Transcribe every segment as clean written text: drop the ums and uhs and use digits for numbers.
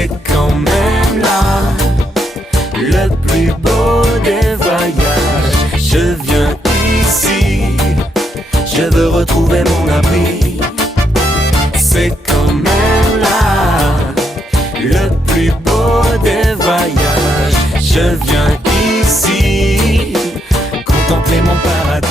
C'est quand même là le plus beau des voyages. Je viens ici, je veux retrouver mon abri. C'est quand même là le plus beau des voyages. Je viens ici contempler mon paradis.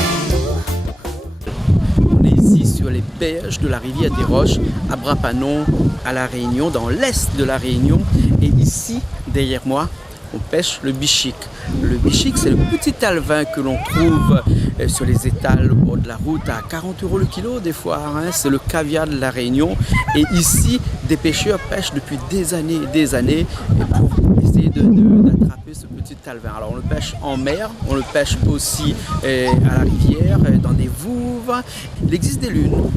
On est ici sur les berges de la rivière des Roches, à Brapanon, à La Réunion, dans l'est de La Réunion. Et ici, derrière moi, on pêche le bichic. Le bichic, c'est le petit alevin que l'on trouve sur les étals au bord de la route à 40 € le kilo des fois. Hein. C'est le caviar de La Réunion. Et ici, des pêcheurs pêchent depuis des années pour essayer d'attraper ce petit alevin. Alors on le pêche en mer, on le pêche aussi à la rivière, dans des vouves. Il existe des lunes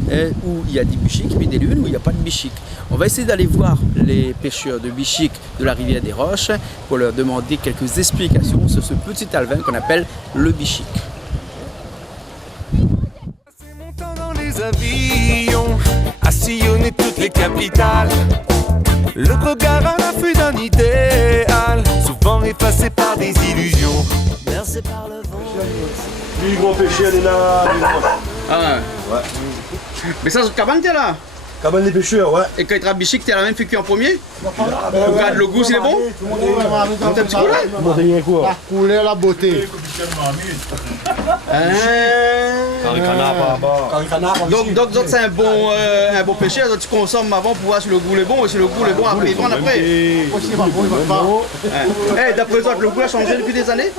où il y a des bichics, puis des lunes où il n'y a pas de bichic. On va essayer d'aller voir les pêcheurs de bichic de la rivière des Roches pour leur demander quelques explications sur ce petit alevin qu'on appelle le bichic. Passer mon temps dans les avions, à sillonner toutes les capitales. Le regard à l'affût d'un idéal, souvent effacé par des illusions. Bercé par le vent. Lui, gros pêcher, elle est là. Ah ouais. Mais ça, c'est le cabane, t'es là. Cabane des pêcheurs, ouais. Et quand il te bichic, t'es la même fait qu'en premier. Regarde le goût, c'est bon. T'as un petit coup là. Comment t'as mis un coup? La couleur, la beauté. Donc c'est un bon péché, tu consommes avant pour voir si le goût est bon, et si le goût est bon, après ils vendent après. D'après toi, le goût a changé depuis des années?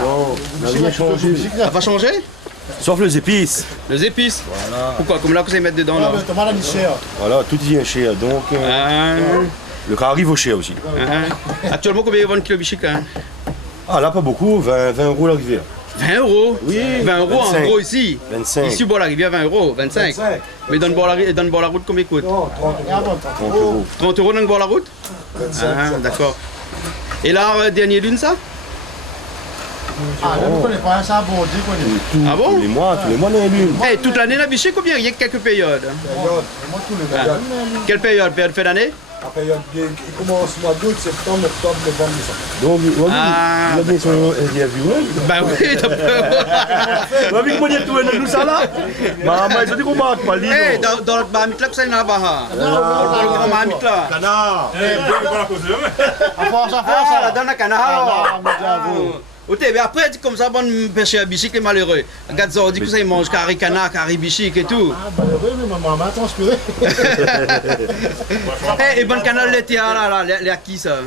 Non, n'a rien changé. Ça va changer? Sauf les épices. Les épices? Voilà. Pourquoi? Comme là que vous allez mettre dedans là? Voilà, tout vient cher. Donc, le cas arrive au cher aussi. Actuellement, combien ils vendent le kilo bichic hein? Ah, là, pas beaucoup, 20 € la rivière. 20 €? Oui. 20 € en 25. gros ici. 25. Ici, au bord de la rivière, 20 €, 25. Mais dans le bord de la route, combien coûte? 30 €. 30 € dans le bord de la route? 25. D'accord. Et là, dernière lune, ça? Ah, là, vous connaissez pas ça, bon Dieu, connaît. Ah bon? Tous les mois, les lunes. Toute l'année, la bichic ou bien il y a quelques périodes? Moi, tous les gars. Quelle période? Période fin d'année? La période, il commence au mois d'août, septembre, octobre, novembre, décembre. Donc, il Ah. a bien son interview. Bah oui, t'as peur. On a vu comment il y a tout nous ça là. Maman, ils ont dit qu'on m'a pas dit. Dans notre marmite là, que ça y en a là-bas. Dans le grand marmite là. Canard. À force, Ah, dans la canard. bravo. Ok, mais après, tu comme ça, bon, pêcher à bichic, les malheureux. Regarde ça, on dit que ça, ils mangent carré canard, carré bichic et tout. Ah, malheureux, mais ma maman a transpiré. Et bon canal laitier là, les à qui ça?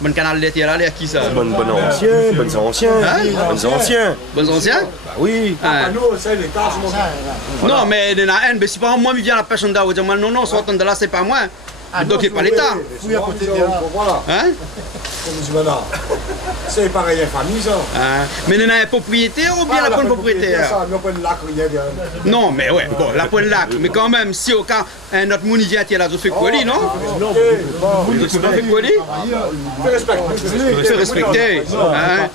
Bon canal laitier là, les à qui ça? Bonne ancien, bonnes anciens. Bonnes anciens. Bons anciens? Bah oui. Nous, c'est les tâches, Non, mais il y en a un, mais si par exemple, moi, je viens à la pêche en dehors, je dis, non, sortant de là, c'est pas moi. Donc, il n'y a pas l'État. Fouille à côté de là. Voilà, Hein? comme je dis maintenant. C'est pareil, il y a famille ça. Mais il y en a un propriétaire ou bien la bonne propriétaire? Ça, mais on peut le lac, il y a bien. Non, mais ouais, bon, la pointe lac. Mais quand même, si au cas, un autre monde vient, il y a là, je fais quoi, non? Je fais quoi, Fais respect. je fais respecter. Hein?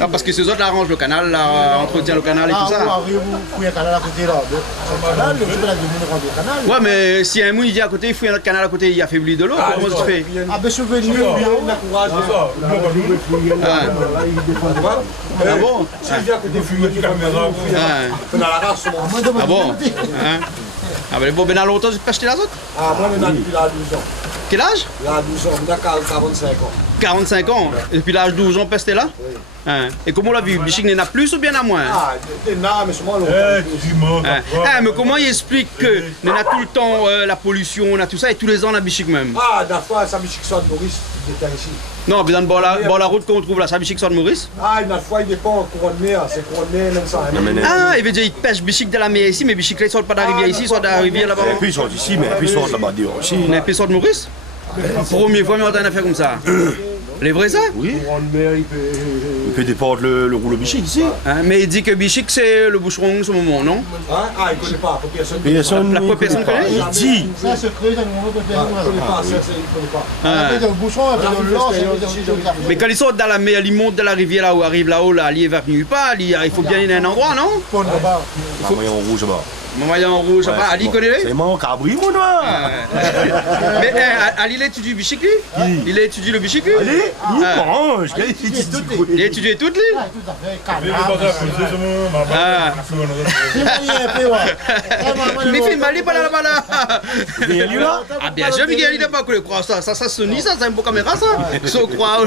Ah, parce que ces autres là, arrangent le canal, là, entretiennent le canal et tout ça. Vous fouillez un canal à côté là. Le canal, je vais la devenir rendre le canal. Ouais, mais si un monde vient à côté, il fouille un autre canal à côté, il affaiblit de l'eau, comment tu fais? Ah, ben souvenir, On encourage. Ah bon? Si je viens à côté, fouiller du caméra, on a la race. Ah bon? Hein? Ah ben bon, ben dans longtemps, je peux acheter la autre? Ah, moi, on a depuis là 12 ans. Quel âge? Là 12 ans, on a 45 ans. 45 ans. Et depuis l'âge de 12 ans, pesté là? Hein? Et comment on l'a vu? Bichic n'en a plus ou bien en a moins? Ah, t'es là, mais sûrement longtemps. Mais comment il explique que on a tout le temps la pollution, on a tout ça, et tous les ans on a Bichic même? Ah, d'un fois, ça me chic ça de Maurice, il était ici. Non, mais dans le bord de la route qu'on trouve là, ça Bichic sort de Maurice? Ah, une fois, il dépend en courant de mer, c'est courant de mer, même ça. Ah, il veut dire il pêche Bichic de la mer ici, mais Bichic là il sort pas de la rivière ici, il sort de la rivière là-bas. Et puis ils sont ici, mais puis ils sont là-bas dehors aussi. Mais puis il sort de Maurice? Première fois, mais on a une affaire comme ça. Les vrais ça? Oui. Il peut dépendre le rouleau bichic ici. Hein, mais il dit que Bichic c'est le boucheron en ce moment, non? Ah, il connaît pas, faut personne. Personne La personne connaît? il dit. c'est un secret, dans le moment où Il connaît pas, ça, il connaît pas. on peut. Un bouchon, un peu de l'or, c'est Mais quand ils sortent dans la mer, ils montent dans la rivière là où arrive là-haut, là, il va nulle part, il faut bien aller à un endroit, non? Pond là-bas. Un moyen rouge là-bas. Mon maillot rouge, après, Ali connaît les? C'est mon cabri, mon noir. Mais Ali, il étudie le bichic, lui? Il étudie le bichic, lui? Allez, il mange. Il a étudié toutes les? Tout à fait, canard. Mais il fait mal, il pas là-bas là. Il est là. Ah bien sûr, Miguel, il n'a pas coulé croire ça. Ça sonne, ça, c'est un beau caméra, ça. Ça, croit.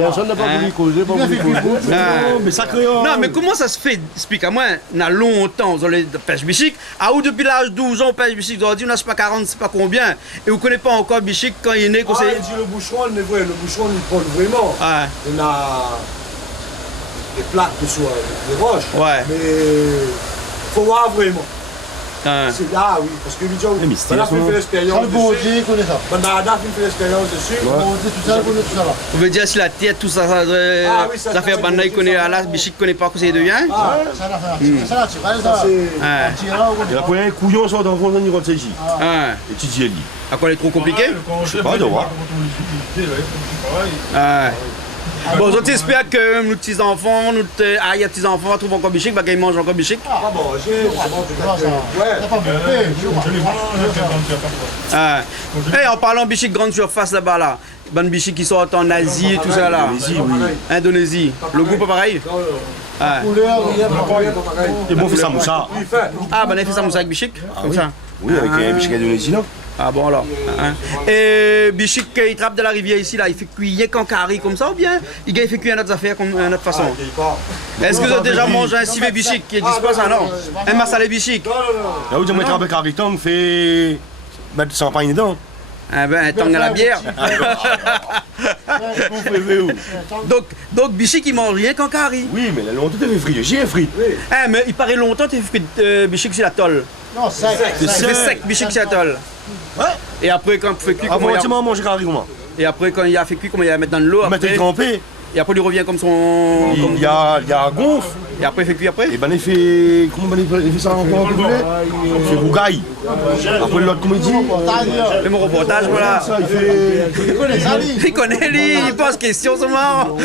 Personne n'a pas voulu causer, pas voulu causer. Mais ça créole. Non, mais comment ça se fait? Explique à moi, on a longtemps, on a pêche bichic. À où depuis l'âge de 12 ans, on pêche bichic. On dit, on n'a pas 40, c'est pas combien. Et vous ne connaissez pas encore bichic quand il est né. Ah, il dit le boucheron, mais vrai, le boucheron, il prend vraiment. Ouais. Il a des plaques dessous, des roches. Ouais. Mais il faut voir vraiment. Ouais. Ah oui, parce que Bidjo, on a fait l'expérience dessus. Banada fait l'expérience dessus. Vous voulez dire si la tête, tout ça, ça fait Banda, il connaît, là, bichic connaît pas que c'est devient. Il a pris un couillon sur d'enfant dans le Tséji. Et tu dis, À quoi il est trop compliqué? je sais pas, de voir. Bon, j'espère que nos petits-enfants, nos petits-enfants trouvent encore bichic, bah qu'ils mangent encore bichic. Ah bon, j'ai Et en parlant bichic grande surface là-bas, là, bonne bichic qui sortent en Asie et tout ça là. Indonésie. Le goût pas pareil? Et bon, on fait ça, moussa. Ah, ben on a fait ça moussa avec bichic? Comme ça? Oui, avec un bichic indonésien. Ah bon alors. Et bichic, il trappe de la rivière ici, là, il fait cuire qu'en carré comme ça ou bien il fait cuire une autre affaire comme une autre façon? Est-ce que vous avez déjà mangé un civet bichic qui existe pas ça, non? Un massalé bichic? Là où tu mets avec Ariton, fait mettre champagne dedans. Ah ben, tang à la bière. Donc bichic, il mange rien qu'en carré. Oui, mais là, longtemps, tu fait frites. J'ai frites. Ah, mais il paraît longtemps, tu fais bichic sur la tôle. Non, sec. Tu fais sec, bichic sur la tôle. Ouais. Et après, quand tu fais cuire, Avant, tu m'as mangé carré comment? et après, quand il a fait cuire, comment il va mettre dans de l'eau? Mettre trempé. Et après, il revient comme son. Il y a gonfle. Et après, il fait cuire après? Et ben, il fait. Comment il fait ça encore? Il fait bougaille. Après, l'autre, comment il dit? Fais mon reportage, voilà. Ça, il fait. Il connaît, lui, il pose question seulement.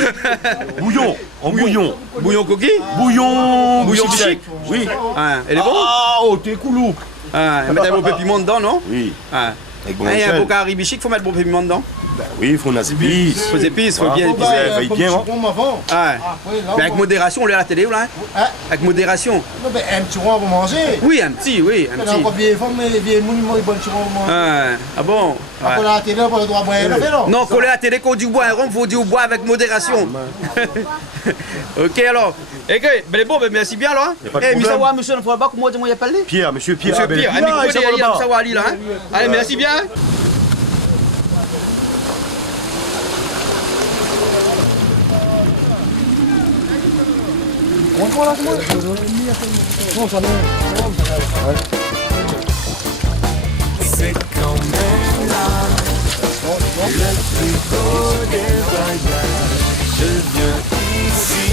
Bouillon. En bouillon. Bouillon coquille? Bouillon bichic. sec. Oui. Ah, elle est bon? Ah, oh, t'es coulouk. Ah, il met un bon peu piment dedans, non? Oui. Ah. Avec bon Il y a un sel. beau carré bichic, il faut mettre bon piment dedans. Ben oui, il faut une épice. Faut des épices, faut bien épicer. Ça fait bien, hein. Ah. Mais avec modération, on l'a à la télé, là? Avec modération. Un petit rond pour manger. Oui, un petit, oui, un Mais petit. encore vieille femme, les vieilles moules, ils bonnes pour manger. Ah bon? Après la télé, on le droit de boire un café, non? Non, coller à la télé, qu'on dit boire un rhum, faut dire boire avec modération. Ok, alors. Ok, ben les bons, ben merci bien, là. Y a pas de Eh, problème. Misawa, monsieur, ne faut pas comment il y a parlé? Pierre, monsieur Pierre. Monsieur Ah, ben, Pierre, là, un il s'appelle micro là. Misawa Ali, là. Allez, merci bien. C'est quand même là le plus beau des voyages. Je viens ici,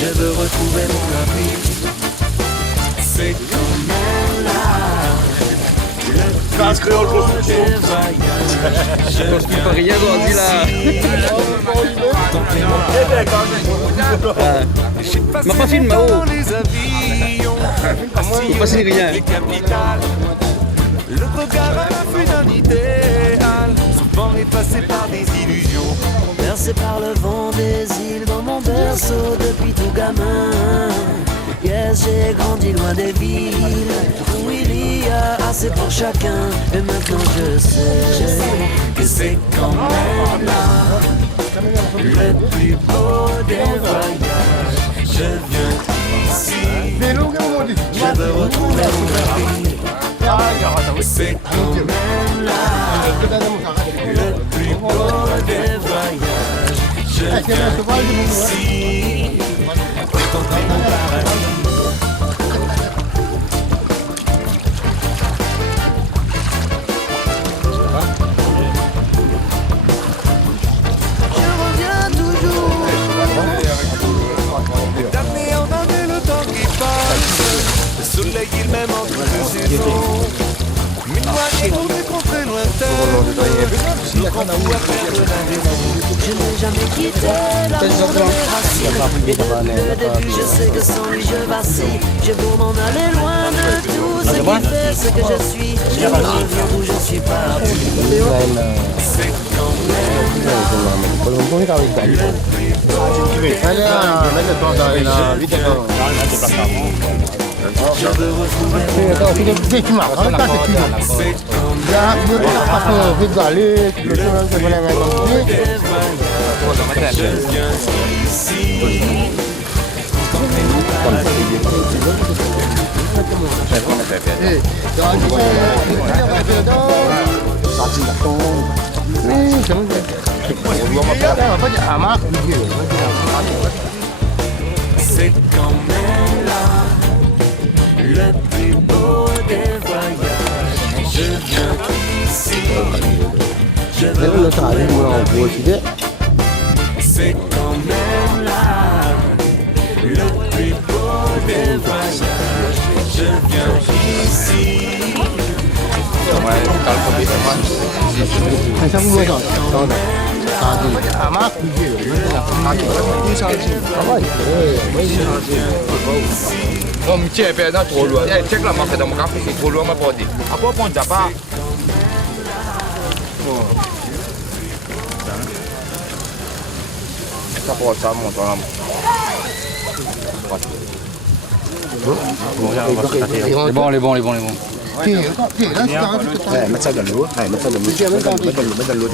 je veux retrouver mon ami. C'est quand même là le plus beau des voyages. Je Il faut rien dire là. Ma pas filmé, oh. dans les avions, Faut pas signer rien. les capitales. Le regard à l'affût d'un idéal, souvent effacé par des illusions. Bercé par le vent des îles dans mon berceau depuis tout gamin. Yes, j'ai grandi loin des villes où il y a assez pour chacun. Et maintenant je sais que c'est quand même là le plus beau des voyages. Je viens ici, je veux retrouver mon ami. C'est quand même là le plus beau des voyages. Je viens ici, contempler mon paradis. Je reviens toujours. D'année en année le temps qui passe, le soleil il m'aime entre deux saisons. M'éloigner pour des contrées lointaines. Je n'ai jamais quitté l'amour de mes racines. Et depuis le début, je sais que sans lui, je vacille. J'ai beau m'en aller loin de tout ce qui fait ce que je suis. Je reviens d'où je suis parti. C'est quand même là. Je veux retrouver c'est quand même là le plus beau des voyages. Je viens ici, je veux retrouver. C'est quand même là le plus beau des voyages. Je viens ici. Không chia về nó thổi luôn, chắc là mà phải đồng cáp thì thổi luôn mà bỏ đi. À bố con chả ba. Chắc bỏ sao một tao làm. Les bons. Mettre ça dans l'eau. Mettre ça dans l'eau.